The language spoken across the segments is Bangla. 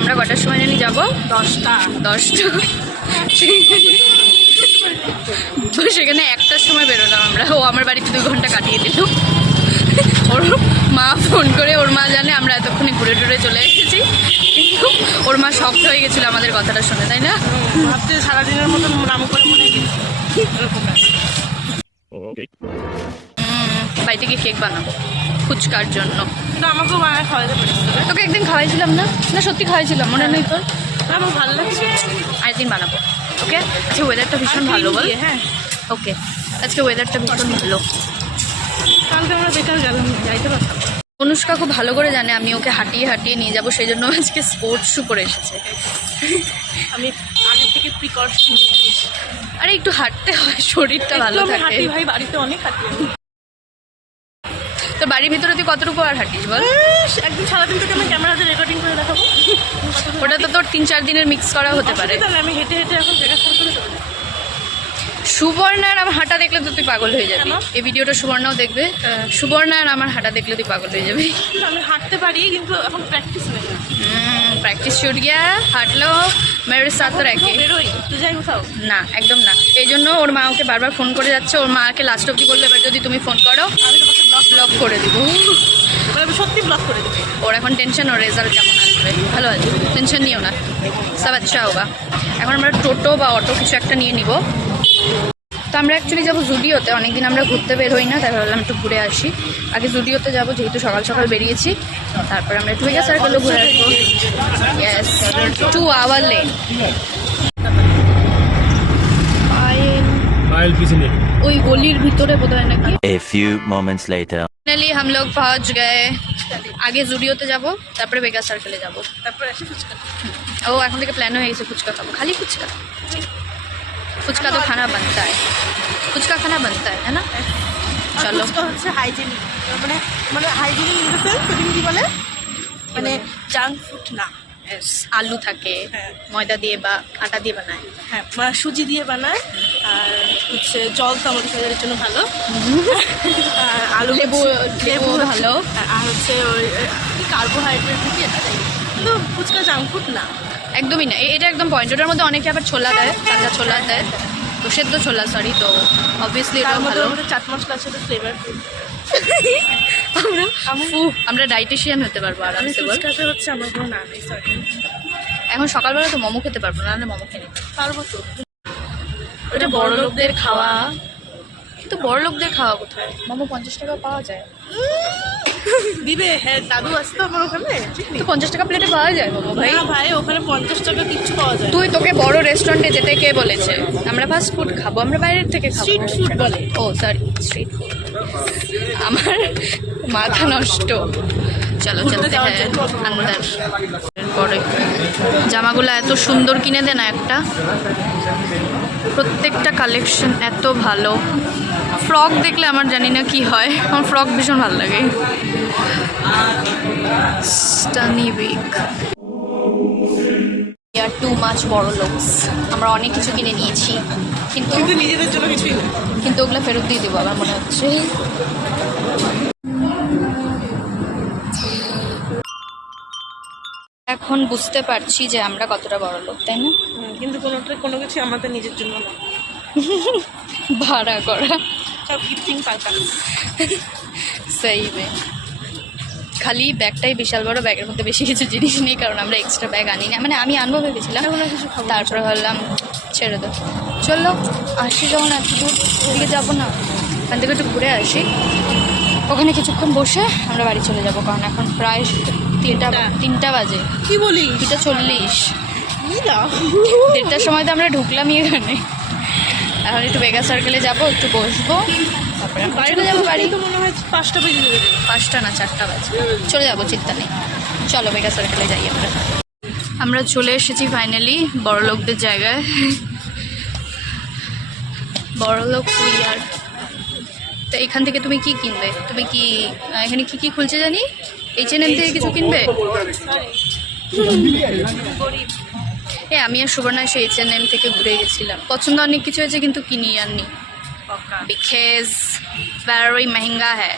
আমরা কটার সময় জানি যাবো? 10টা। তো সেখানে 1টার সময় বেরোলাম আমরা। ও আমার বাড়িতে 2 ঘন্টা কাটিয়ে দিল। ওর মা ফোন করে, ওর মা জানে আমরা এতক্ষণে ঘুরে টুরে চলে এসেছি, কিন্তু ওর মা শক্ত হয়ে গেছিলো আমাদের কথাটা শুনে, তাই না? ভাবতে সারাদিনের মতন নাম করে মনে গেছি। বাড়িতে গিয়ে কেক বানাবো ফুচকার জন্য। কিন্তু আমাকেও বানায় খাওয়াতে পারিস। তোকে একদিন খাওয়াইছিলাম না? না সত্যি খাওয়াইছিলাম, মনে নেই তোর? আমার ভালো লাগছে। আরেকদিন বানাবো। ওকে, আজকে ওয়েদারটা ভীষণ ভালো বল। হ্যাঁ ওকে, আজকে ওয়েদারটা ভীষণ ভালো। কালকে আমরা বেকার গেলাম, যাইতে পারতাম। অনুষ্কা খুব ভালো করে জানে আমি ওকে হাঁটিয়ে হাঁটিয়ে নিয়ে যাবো, সেই জন্য আজকে স্পোর্টস শু পরে এসেছে। আমি আগে থেকে প্রিকশন। আরে একটু হাঁটতে হয়, শরীরটা ভালো থাকে। হাঁটি ভাই, বাড়িতে অনেক হাঁটি। তোর বাড়ির ভিতরে তুই কতটুকু আর হাঁটিস বল? একদিন সারাদিন থেকে আমি ক্যামেরাতে রেকর্ডিং করে দেখাবো। ওটা তো তোর 3-4 দিনের মিক্স করা হতে পারে। তাহলে আমি হেঁটে হেঁটে এখন জায়গা শুরু করে দেবো। সুবর্ণার আমার হাঁটা দেখলে তো তুই পাগল হয়ে যাবি। কেন? এই ভিডিওটা সুবর্ণাও দেখবে। সুবর্ণার আমার হাঁটা দেখলে তুই পাগল হয়ে যাবি। আমি হাঁটতে পারি, কিন্তু এখন প্র্যাকটিস নেই। प्रैक्टिस छूट गया, हाट लो मेरे साथ तो रखे। বেরোই তুই যাই কোথাও না একদম না, এই জন্য ওর মা ওকে বারবার ফোন করে যাচ্ছে। ওর মাকে লাস্ট অব্দি বললো এবার যদি তুমি ফোন করো আমি তোমাকে ব্লক করে দিব। এবার আমি সত্যি ব্লক করে দেবো। ওর এখন টেনশন, ওর রেজাল্ট কেমন আসবে। ভালো আছে, টেনশন নিও না, সব আচ্ছা হোগা। এখন আমরা টোটো বা অটো কিছু একটা নিয়ে নিব। তো আমরা অ্যাকচুয়ালি যাবো জুডিওতে। অনেকদিন আমরা ঘুরতে বের হই না, তাই ভাবলাম একটু ঘুরে আসি। আগে জুডিওতে যাবো, যেহেতু সকাল সকাল বেরিয়েছি। তারপর আমরা একটু ভেগা সার্কেলও ঘুরে আসবো। Yes, 2 hour lane. ওই গলির ভিতরে বোধহয় নাকি। A few moments later. Finally हम लोग पहुंच गए। আগে জুডিওতে যাব, তারপরে ভেগা সার্কেলে যাব, তারপর এসে ফুচকা। ও এখন থেকে প্ল্যান হয়ে গেছে ফুচকা খাবো। খালি ফুচকা, ফুচকা তো খানা बनता है, ফুচকা খানা बनता है না? চলো। ফুচকা হচ্ছে হাইজেনিক, মানে মানে হাইজেনিক ইন দ্য সেন্স কি বলে, মানে জাঙ্ক ফুড না। আলু থাকে, হ্যাঁ। ময়দা দিয়ে বা আটা দিয়ে বানায়। হ্যাঁ, মানে সুজি দিয়ে বানায়। আর হচ্ছে জল তো আমাদের শরীরের জন্য ভালো। আর আলু লেবু ভালো। আর হচ্ছে ওই কার্বোহাইড্রেট দিয়ে এটা দেয়। কিন্তু ফুচকা জাঙ্ক ফুড না। একদমই না, এটা একদম পয়েন্ট। ওটার মধ্যে অনেকে আবার ছোলা দেয়, কাঁচা ছোলা দেয়, তো সেদ্ধ ছোলা সরি। তো অবভিয়াসলি এটা তার মধ্যে ভালো। আমাদের চাট মশলার সাথে ফ্লেভার। আমরা ডাইটিশিয়ান হতে পারবো আমি আরামসে বল। ফুচকাতে হচ্ছে আমার কোনো না নেই, সরি। এখন সকালবেলা তো মোমো খেতে পারবো না, মোমো খেয়ে নিতে পারবো তো। ওটা বড় লোকদের খাওয়া। কিন্তু বড় লোকদের খাওয়া কোথায়? মোমো 50 টাকা পাওয়া যায়। দিবে, হ্যাঁ দাদু আসতো আমার ওখানে, ঠিক নেই। তো 50 টাকা প্লেটে পাওয়া যায় মোমো ভাই? না ভাই, ওখানে 50 টাকা কিচ্ছু পাওয়া যায়। তোকে বড় রেস্টুরেন্টে যেতে কে বলেছে? আমরা ফাস্ট ফুড খাবো, আমরা বাইরের থেকে খাবো। স্ট্রিট ফুড বলে। ও সরি, স্ট্রিট ফুড। আমার মাথা নষ্ট। চলো চলতে হ্যাঁ আন্দার। পরে জামাগুলো এত সুন্দর কিনে দে না একটা। প্রত্যেকটা কালেকশন এত ভালো। ফ্রক দেখলে আমার জানি না কি হয়, আমার ফ্রক ভীষণ ভালো লাগে। স্টানি উইক। আর টু মাচ বড় লোকস। আমরা অনেক কিছু কিনে নিয়েছি, কিন্তু নিজেদের জন্য কিছুই না। কিন্তু ওগুলো ফেরত দিয়ে দেবো আমার মনে হচ্ছে। এখন বুঝতে পারছি যে আমরা কতটা বড় লোক, তাই না? কিন্তু কোনো কিছু আমাদের নিজের জন্য না, ভাড়া করা সব গিফটিং পাল্টা। সেই খালি ব্যাগটাই বিশাল বড়, ব্যাগের মধ্যে বেশি কিছু জিনিস নেই, কারণ আমরা এক্সট্রা ব্যাগ আনি না। মানে আমি আনবো ভেবেছিলাম, কিছু খাবো। তারপরে ভাবলাম ছেড়ে দাও, চলো আসি যখন এত দূর দিকে যাবো না, ওখান থেকে একটু ঘুরে আসি। ওখানে কিছুক্ষণ বসে আমরা বাড়ি চলে যাবো, কারণ এখন প্রায় 3টা বাজে। কি বলি? 2:40। 1:30টার সময় তো আমরা ঢুকলামই এখানে। এখন একটু ভেগা সার্কেলে যাবো, একটু বসবো, তারপরে চলে যাবো বাড়ি। তো মনে হয় 5টা বেজে যাবে। 5টা না 4টা বাজে, চলে যাবো, চিন্তা নেই। চলো ভেগা সার্কেলে যাই আমরা চলে এসেছি ফাইনালি বড় লোকদের জায়গায়। বড় লোক আর তো এখান থেকে তুমি কি কিনবে? তুমি কি এখানে কি খুলছে জানি? H&M থেকে কিছু কিনবে? আমি আর সুবর্ণা এসে H&M থেকে ঘুরে গেছিলাম, পছন্দ অনেক কিছু হয়েছে কিন্তু কিনি আননি, বিকজ ভেরি महंगा है।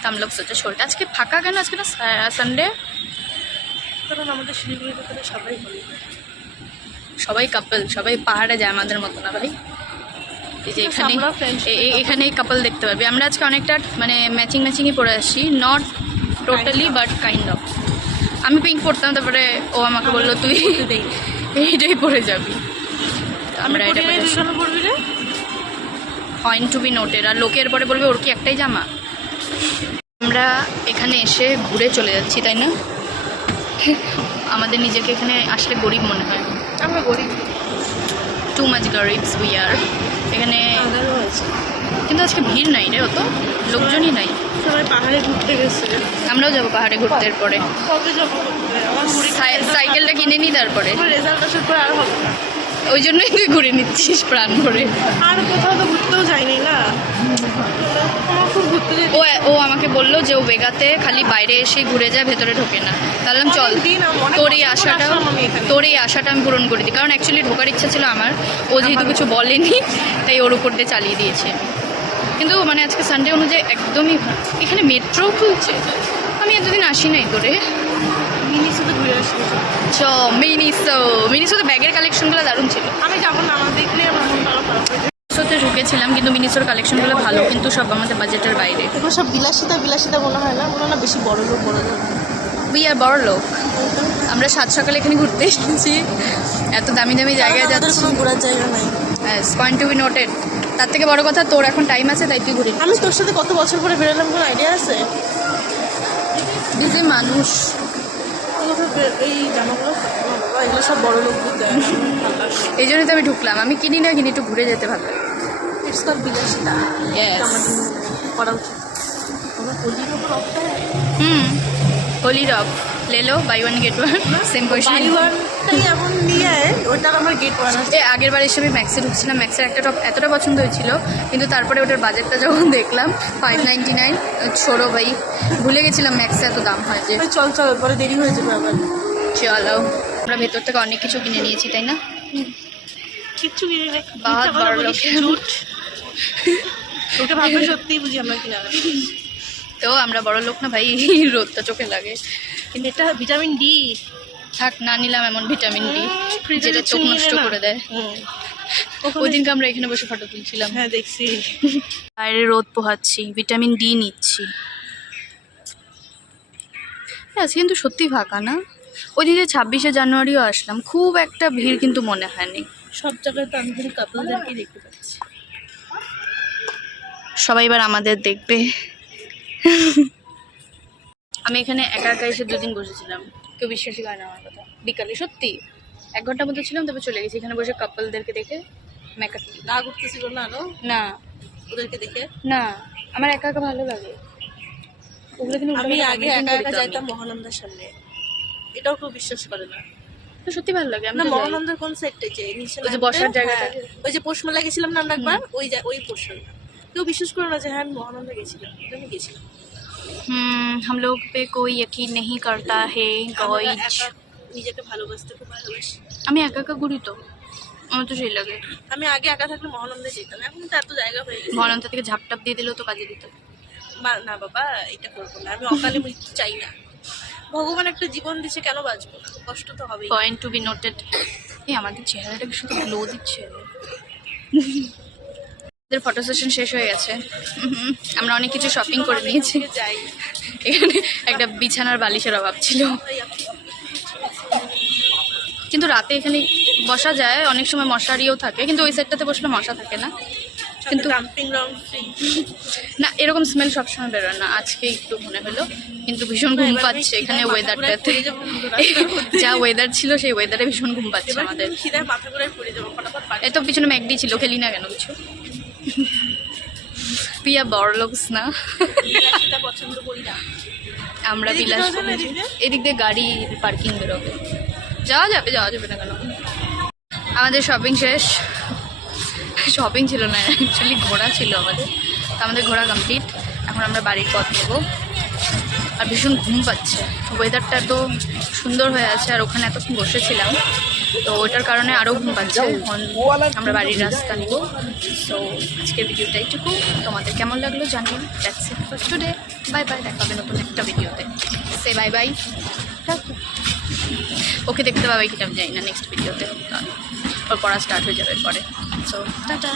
तो हम लोग सोचा छोटा। আজকে ফাঁকা কেন? আজকে না সানডে। কারণ আমাদের শিলিগুড়িতে তো সবাই বলি সবাই কাপল, সবাই পাহাড়ে যায় আমাদের মতো না ভাই। এই যে এখানে আমরা friends। এখানেই কাপল দেখতে পারবি। আমরা আজকে অনেকটা মানে ম্যাচিংই পরে আসছি, not totally but kind of. আমি পিঙ্ক পরতাম, তারপরে ও আমাকে বললো তুই এইটাই পরে যাবি, তো আমরা এটা পরে আসছি। পড়বি রে পয়েন্ট টু বি নোটেড। আর লোকের পরে বলবে ওর কি একটাই জামা। আমরা এখানে এসে ঘুরে চলে যাচ্ছি, তাই না? আমাদের নিজেকে এখানে আসলে গরিব মনে হয়। আমরা গরিব টু মাচ গরিবস উই আর। এখানে আমাদেরও হয়েছে। কিন্তু আজকে ভিড় নাই রে, অত লোকজনই নাই। সবাই পাহাড়ে ঘুরতে গেছে। আমরাও যাবো পাহাড়ে ঘুরতে এরপরে। কবে যাবো ঘুরতে? আমার সাইকেলটা কিনে নিই তারপরে। আমার রেজাল্ট আসার পর আর হবে না। ওই জন্যই তুই ঘুরে নিচ্ছিস প্রাণ ভরে। আর কোথাও তো ঘুরতেও যাইনি না, আমার খুব ঘুরতে যেতে ও আমাকে বললো যে ও বেগাতে খালি বাইরে এসে ঘুরে যায়, ভেতরে ঢোকে না। তাহলে চল, অনেকদিন অনেক তোর এই বছর পর আশাটা আসলাম আমি এখানে। আমি পূরণ করে দিই। কারণ অ্যাকচুয়ালি ঢোকার ইচ্ছা ছিল আমার, ও যেহেতু কিছু বলেনি তাই ওর উপর দিয়ে চালিয়ে দিয়েছে। কিন্তু মানে আজকে সানডে অনুযায়ী একদমই এখানে মেট্রো খুলছে। আমি এতদিন আসি নাই তোরে। মিনিসোতে ঘুরে আসি। চ মিনিসোতে ব্যাগের কালেকশনগুলো দারুণ ছিল। আমি যাবো না, আমার দেখলে আমার মনটা আরো খারাপ হয়ে যায়। মিনিসোতে ঢুকেছিলাম, কিন্তু মিনিসোর কালেকশনগুলো ভালো, কিন্তু সব আমাদের বাজেটের বাইরে। এগুলো সব বিলাসিতা মনে হয় না, মনে হয় না বেশি বড় লোক। উই আর বড় লোক। আমরা সাত সকালে এখানে ঘুরতে এসেছি, এত দামি দামি জায়গায় যাচ্ছি। কোনো ঘোরার জায়গা নাই। Point to be noted. তার থেকে বড় কথা, তোর এখন টাইম আছে তাই তুই ঘুরে। আমি তোর সাথে কত বছর পরে বেরোলাম, কোনো আইডিয়া আছে? যে মানুষ এই জামাগুলো বাবা, এগুলো সব বড় লোক দেয়। এই জন্যই তো আমি ঢুকলাম। আমি কিনি না কিনি, একটু ঘুরে যেতে ভালো। ইটস কল বিলাসিতা। Yes. আমাদের করা উচিত। আমরা হোলির ওপর অফটা হোলির অফ ले लो buy one get one same পয়সা। বাই এমন নিয়ে ওটার আমার গেট ওয়ান আছে। আগের বার এসে আমি ম্যাক্সে ঢুকছিলাম, ম্যাক্সের একটা টপ এতটা পছন্দ হয়েছিল, কিন্তু তারপরে ওটার বাজেটটা যখন দেখলাম 599, ছোড়ো ভাই, ভুলে গেছিলাম ম্যাক্সে এত দাম হয় যে। চল পরে দেরি হয়ে যাবে আবার। চলো, আমরা ভেতর থেকে অনেক কিছু কিনে নিয়েছি, তাই না? কিচ্ছু কিনে নেই। বহুত বড় লোক। ওটা ভাববে সত্যিই বুঝি আমরা কিনা। তো আমরা বড় লোক না ভাই, রোদটা চোখে লাগে। কিন্তু এটা ভিটামিন ডি। থাক, না নিলাম এমন ভিটামিন ডি যেটা চোখ নষ্ট করে দেয়। ওই দিনকে আমরা এখানে বসে ফটো তুলছিলাম। হ্যাঁ দেখছি। বাইরে রোদ পোহাচ্ছি, ভিটামিন ডি নিচ্ছি। আজকে কিন্তু সত্যি ফাঁকা না? ওই দিন যে 26শে জানুয়ারিও আসলাম, খুব একটা ভিড় কিন্তু মনে হয়নি। সব জায়গায় তো আমি কিন্তু কাপলদেরকে দেখতে পাচ্ছি। সবাই এবার আমাদের দেখবে। আমি এখানে একা এসে 2 দিন বসেছিলাম, কেউ বিশ্বাসই করে না আমার কথা। বিকালে সত্যি 1 ঘন্টার মতো ছিলাম, তারপর চলে গেছি। এখানে বসে কাপলদেরকে দেখে মেকআপ। রাগ উঠতেছিল না আরো না ওদেরকে দেখে? না, আমার একা ভালো লাগে ওগুলো। কিন্তু আমি আগে একা যাইতাম মহানন্দার সামনে, এটাও কেউ বিশ্বাস করে না। সত্যি ভালো লাগে। না মহানন্দার কোন সেক্টরে যে নিচে ওই যে বসার জায়গাটা, ওই যে পোষমেলা গেছিলাম না আমরা একবার, ওই পোর্শন। কেউ বিশ্বাস করে না যে হ্যাঁ মহানন্দা গেছিলাম। আমি গেছিলাম। हम लोग पे कोई यकीन नहीं करता है गाइस। নিজেকে ভালোবাসতে খুব ভালোবাসি। আমি একা ঘুরি তো, আমার তো সেই লাগে। আমি আগে একা থাকলে মহানন্দে যেতাম, এখন তো এত জায়গা হয়ে গেছে। মহানন্দা থেকে ঝাপটাপ দিয়ে দিলেও তো কাজে দিত। না বাবা, এটা করবো না। আমি অকালে মৃত্যু চাই না। ভগবান একটা জীবন দিচ্ছে, কেন বাঁচবো না? কষ্ট তো হবেই। Point to be noted. এই আমাদের চেহারাটা কি শুধু গ্লো দিচ্ছে? আমাদের ফটো সেশন শেষ হয়ে গেছে। আমরা অনেক কিছু শপিং করে নিয়েছি। যাই, এখানে একটা বিছানার বালিশের অভাব ছিল, কিন্তু রাতে এখানে বসা যায়। অনেক সময় মশারিও থাকে, কিন্তু ওই সেটটাতে বসলে মশা থাকে না। কিন্তু ডাম্পিং গ্রাউন্ড ফ্রি না, এরকম স্মেল সবসময় বেরোয় না। আজকে একটু মনে হলো, কিন্তু ভীষণ ঘুম পাচ্ছে এখানে ওয়েদারটাতে। যা ওয়েদার ছিল সেই ওয়েদারে ভীষণ ঘুম পাচ্ছে আমাদের। খিদায় মাথা ঘুরে পড়ে যাবো ফটাফট। এত পিছনে ম্যাকডি ছিল, খেলি না কেন কিছু? পিয়া বড় লোকস না, বিলাসিতা পছন্দ করি না আমরা বিলাস। এদিক দিয়ে গাড়ি পার্কিং বেরোবে, যাওয়া যাবে না কেন? আমাদের শপিং শেষ। শপিং ছিল না, অ্যাকচুয়ালি ঘোরা ছিল আমাদের। তো আমাদের ঘোরা কমপ্লিট। এখন আমরা বাড়ির পথ নেবো। আর ভীষণ ঘুম পাচ্ছে, ওয়েদারটা এত সুন্দর হয়ে আছে, আর ওখানে এতক্ষণ বসেছিলাম, তো ওইটার কারণে আরও ঘুম পাচ্ছে। এখন আমরা বাড়ির রাস্তা নিব। সো আজকের ভিডিওটা এইটুকু। তোমাদের কেমন লাগলো জানিও। That's it for today. Bye bye, দেখা হবে নতুন একটা ভিডিওতে। সে বাই বাই। ওকে দেখতে পাবে কিনা আমি জানি না নেক্সট ভিডিওতে, ওর পড়া স্টার্ট হয়ে যাবে পরে। So tata.